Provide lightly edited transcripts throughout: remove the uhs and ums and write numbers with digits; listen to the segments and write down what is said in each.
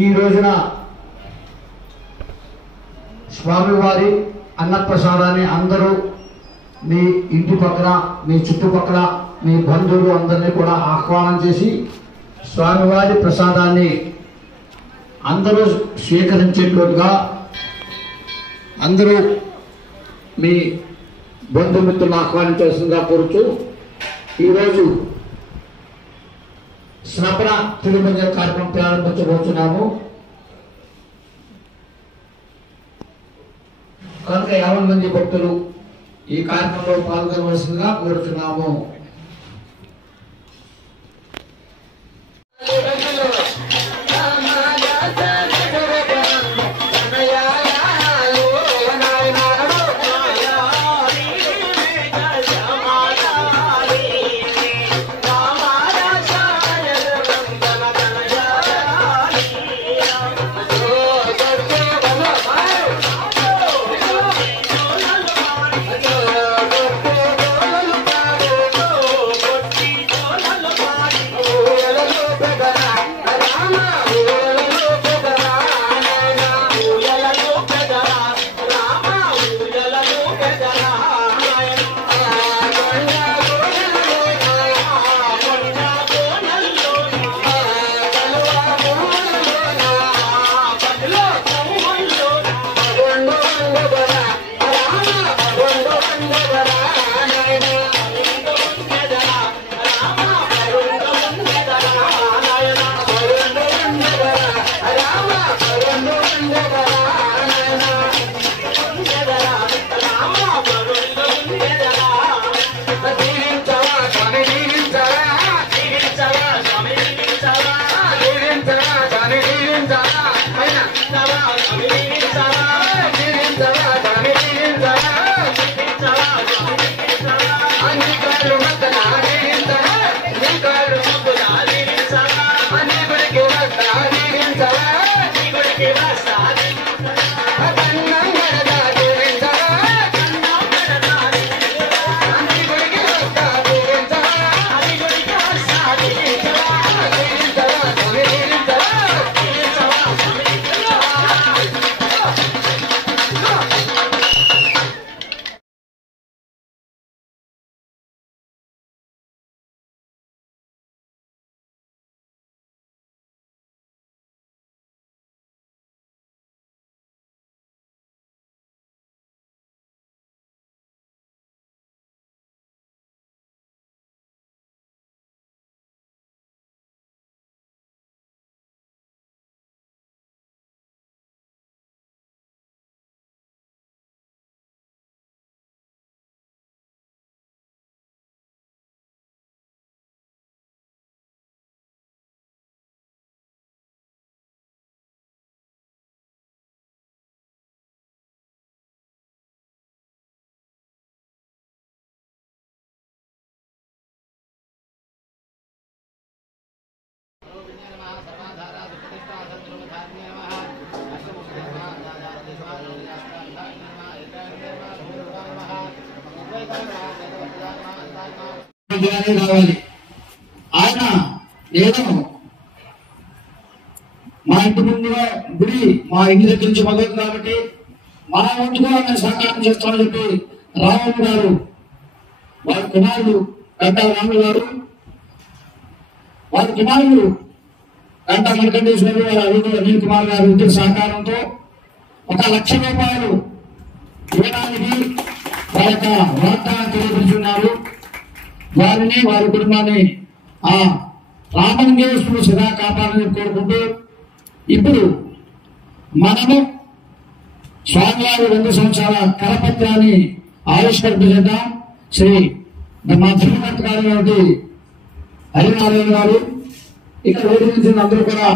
ఈ రోజున స్వామివారి అన్నప్రసాదాన్ని అందరూ మీ ఇంటి పక్కన మీ చుట్టుపక్కల మీ బంధువులు అందరినీ కూడా ఆహ్వానం చేసి స్వామివారి ప్రసాదాన్ని అందరూ స్వీకరించేట్లుగా అందరూ మీ బంధుమిత్రులను ఆహ్వానించాల్సిందిగా కోరుతూ ఈరోజు స్నపన తిరుమంజన కార్యక్రమం ప్రారంభించబోతున్నాము. కనుక 50 మంది భక్తులు ఈ కార్యక్రమంలో పాల్గొనవలసిందిగా కోరుతున్నాము. రావాలి. ఆయన నేను మా ఇంటి ముందుగా గుడి మా ఇంటి దగ్గర నుంచి మొదలు కాబట్టి మన వంతుగా నేను సహకారం చేస్తానని చెప్పి రామమ్మ గారు వారి కుమారుడు గంటా రాములు గారు వారి కుమారుడు గంటా మణికంఠేశ్వరుడు వారి అల్లుడు అనిల్ కుమార్ గారు ఇద్దరు సహకారంతో 1 లక్ష రూపాయలు ఇవ్వడానికి వారి యొక్క వాగ్దానం తెలియజేస్తున్నారు. వారిని వారి కుటుంబాన్ని ఆ రామలింగేశ్వరుడు సదా కాపాడాలని కోరుకుంటూ ఇప్పుడు మనము స్వామివారి 2 సంవత్సరాల కరపత్రాన్ని ఆవిష్కరింపజేద్దాం. శ్రీ మా ధర్మకర్త గారు హరినారాయణ గారు ఇక్కడ వేదిక నుంచి అందరూ కూడా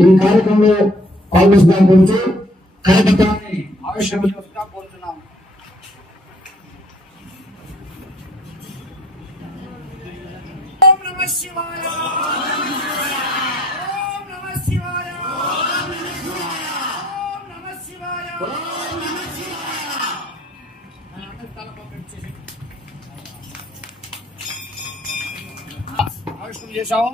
ఈ కార్యక్రమంలో పాల్గొంటున్నాం కోరుతూ కరపత్రాన్ని ఆవిష్కరించవలసిందిగా కోరుతున్నాం. ఓం నమః శివాయ. ఓం నమః శివాయ. ఓం నమః శివాయ. ఓం నమః శివాయ. ఆవిష్కరణ చేశాము.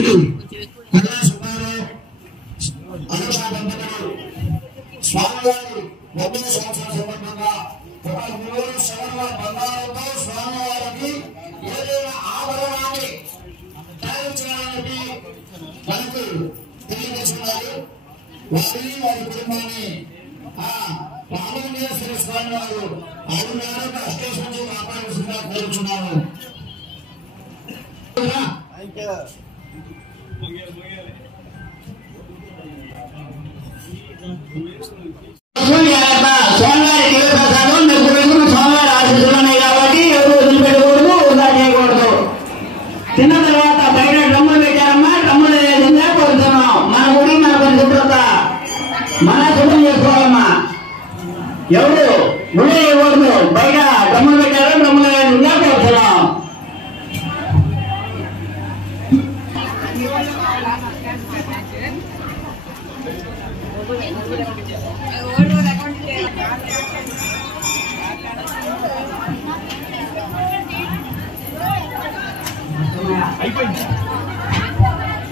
శ్రీ కళ్యాణ సుబ్బారావు అనుషా దంపతులు స్వామివారి 9వ సంవత్సరం సందర్భంగా ఒక 3 సవర్ణ బంగారంతో స్వామివారికి ఏదైనా ఆభరణాన్ని తయారు చేయాలని మనకు తెలియజేస్తున్నారు. వారిని వారి కుటుంబాన్ని రామలింగేశ్వర స్వామి వారు ఆయుర్వేద అష్టేశ్వరుడు కాపాడాల్సిందిగా కోరుచున్నాను. స్వామివారి దేవప్రసాదం స్వామివారి ఆశీస్సులున్నాయి కాబట్టి ఎవరు వదిలిపెట్టకూడదు, వృధా చేయకూడదు. తిన్న తర్వాత బయట డ్రమ్ములు పెట్టారమ్మా, డ్రమ్ములు వేసిందా కోరుతున్నాం. మన గుడి మన పరిశుభ్రత మన శుభ్రం చేసుకోవాలమ్మా. ఎవరు గుడి వేయకూడదు, బయట డ్రమ్ములు పెట్టారో డ్రమ్ములు వేసిందా కోరుతున్నాం.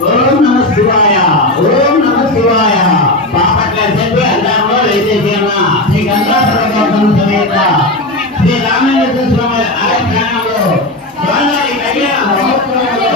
ఓం నమ శివాయ, ఓం నమ శివాయ. పాపట్ల చెప్పి అల్లాలో వేసేసిన శ్రీ గంగాధర సమేత శ్రీ రామలింగేశ్వర స్వామి ఆలయంలో స్వామివారి కళ్యాణ మహోత్సవంలో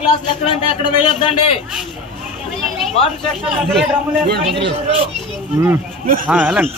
క్లాసులు ఎక్కడంటే అక్కడ వేయొద్దండి. వాటర్ సెక్షన్ వెళ్ళండి.